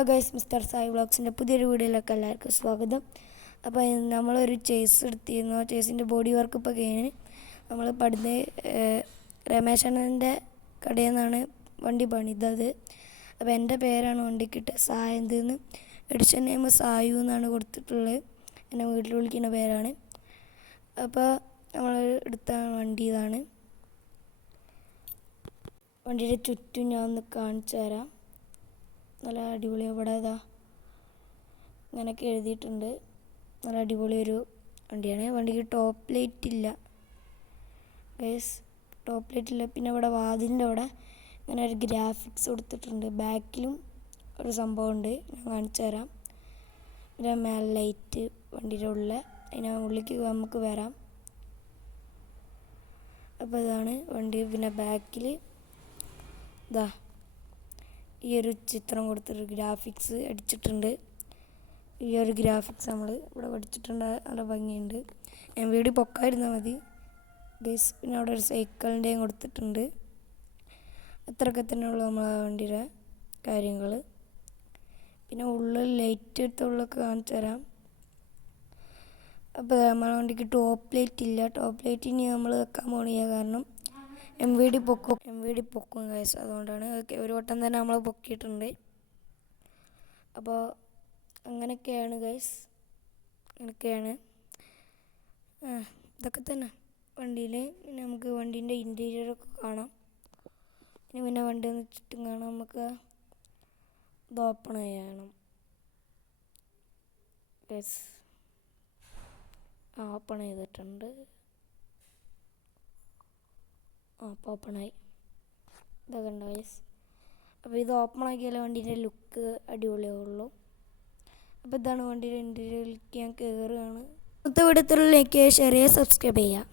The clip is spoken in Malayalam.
ഹലോ ഗൈസ്, മിസ്റ്റർ സായി വ്ളോഗ്സിൻ്റെ പുതിയൊരു വീഡിയോയിലേക്ക് എല്ലാവർക്കും സ്വാഗതം. അപ്പോൾ നമ്മളൊരു ചേസ് എടുത്തിരുന്നു. ചേസിൻ്റെ ബോഡി വർക്ക് ഇപ്പോൾ കഴിഞ്ഞ് നമ്മൾ പടുന്ന രമേശണ്ണൻ്റെ കടയിൽ നിന്നാണ് വണ്ടി പണിതത്. അപ്പോൾ എൻ്റെ പേരാണ് വണ്ടിക്കിട്ട് സായന്ത് എന്ന്. എഡിഷൻ നെയിം സായു എന്നാണ് കൊടുത്തിട്ടുള്ളത്. എന്നെ വീട്ടിൽ വിളിക്കുന്ന പേരാണ്. അപ്പോൾ നമ്മൾ എടുത്ത വണ്ടി ഇതാണ്. വണ്ടിയുടെ ചുറ്റും ഞാൻ ഒന്ന് കാണിച്ചു തരാം. നല്ല അടിപൊളി. ഇവിടെ ഇതാ ഇങ്ങനെയൊക്കെ എഴുതിയിട്ടുണ്ട്. നല്ല അടിപൊളി ഒരു വണ്ടിയാണ്. വണ്ടിക്ക് ടോപ്പ് ലൈറ്റ് ഇല്ല ഗൈസ്, ടോപ്പ് ലൈറ്റ് ഇല്ല. പിന്നെ ഇവിടെ വാതിലിൻ്റെ അവിടെ ഇങ്ങനെ ഒരു ഗ്രാഫിക്സ് കൊടുത്തിട്ടുണ്ട്. ബാക്കിലും ഒരു സംഭവമുണ്ട്, ഞാൻ കാണിച്ചു തരാം. പിന്നെ മേലെ ലൈറ്റ് വണ്ടിയുടെ ഉള്ളിൽ, അതിന് ഉള്ളിലേക്ക് നമുക്ക് വരാം. അപ്പോൾ ഇതാണ് വണ്ടി. പിന്നെ ബാക്കിൽ ഇതാ ഈ ഒരു ചിത്രം കൊടുത്തിട്ട് ഗ്രാഫിക്സ് അടിച്ചിട്ടുണ്ട്. ഈ ഒരു ഗ്രാഫിക്സ് നമ്മൾ ഇവിടെ പഠിച്ചിട്ടുണ്ട്. നല്ല ഭംഗിയുണ്ട്. ഞാൻ വീഡിയോ പൊക്കായിരുന്നാൽ മതി ഗൈസ്. പിന്നെ അവിടെ ഒരു സൈക്കിളിൻ്റെയും കൊടുത്തിട്ടുണ്ട്. അത്രയൊക്കെ തന്നെയുള്ളൂ നമ്മളെ വണ്ടിയുടെ കാര്യങ്ങൾ. പിന്നെ ഉള്ളിൽ ലൈറ്റ് എടുത്തുള്ളൊക്കെ കാണിച്ചു തരാം. അപ്പോൾ നമ്മളെ വണ്ടിക്ക് ടോപ്പ് ലൈറ്റ് ഇല്ല. ടോപ്പ് ലൈറ്റ് ഇനി നമ്മൾ വെക്കാൻ പോണില്ല, കാരണം എം വി ഡി പൊക്കും ഗൈസ്. അതുകൊണ്ടാണ് ഒരു വട്ടം തന്നെ നമ്മൾ പൊക്കിയിട്ടുണ്ട്. അപ്പോൾ അങ്ങനെയൊക്കെയാണ് ഗൈസ്, അങ്ങനെയൊക്കെയാണ്. ഇതൊക്കെ തന്നെ വണ്ടിയിൽ. പിന്നെ നമുക്ക് വണ്ടീൻ്റെ ഇൻറ്റീരിയറൊക്കെ കാണാം. പിന്നെ വണ്ടി ഒന്ന് ചുറ്റും കാണാം. നമുക്ക് ഇത് ഓപ്പൺ ചെയ്യണം ഗൈസ്. ഓപ്പൺ ചെയ്തിട്ടുണ്ട്. അപ്പോൾ ഓപ്പണായി. ഇതൊക്കെ ഉണ്ട് ഗൈസ്. അപ്പോൾ ഇത് ഓപ്പൺ ആക്കിയാലേ വണ്ടീൻ്റെ ലുക്ക് അടിപൊളിയാവുള്ളൂ. അപ്പോൾ ഇതാണ് വണ്ടിയുടെ ഇൻറ്റീരിയറിലേക്ക് ഞാൻ കയറുകയാണ്. അടുത്ത വീഡിയോയിലേക്ക് ഷെയർ ചെയ്യുക, സബ്സ്ക്രൈബ് ചെയ്യുക.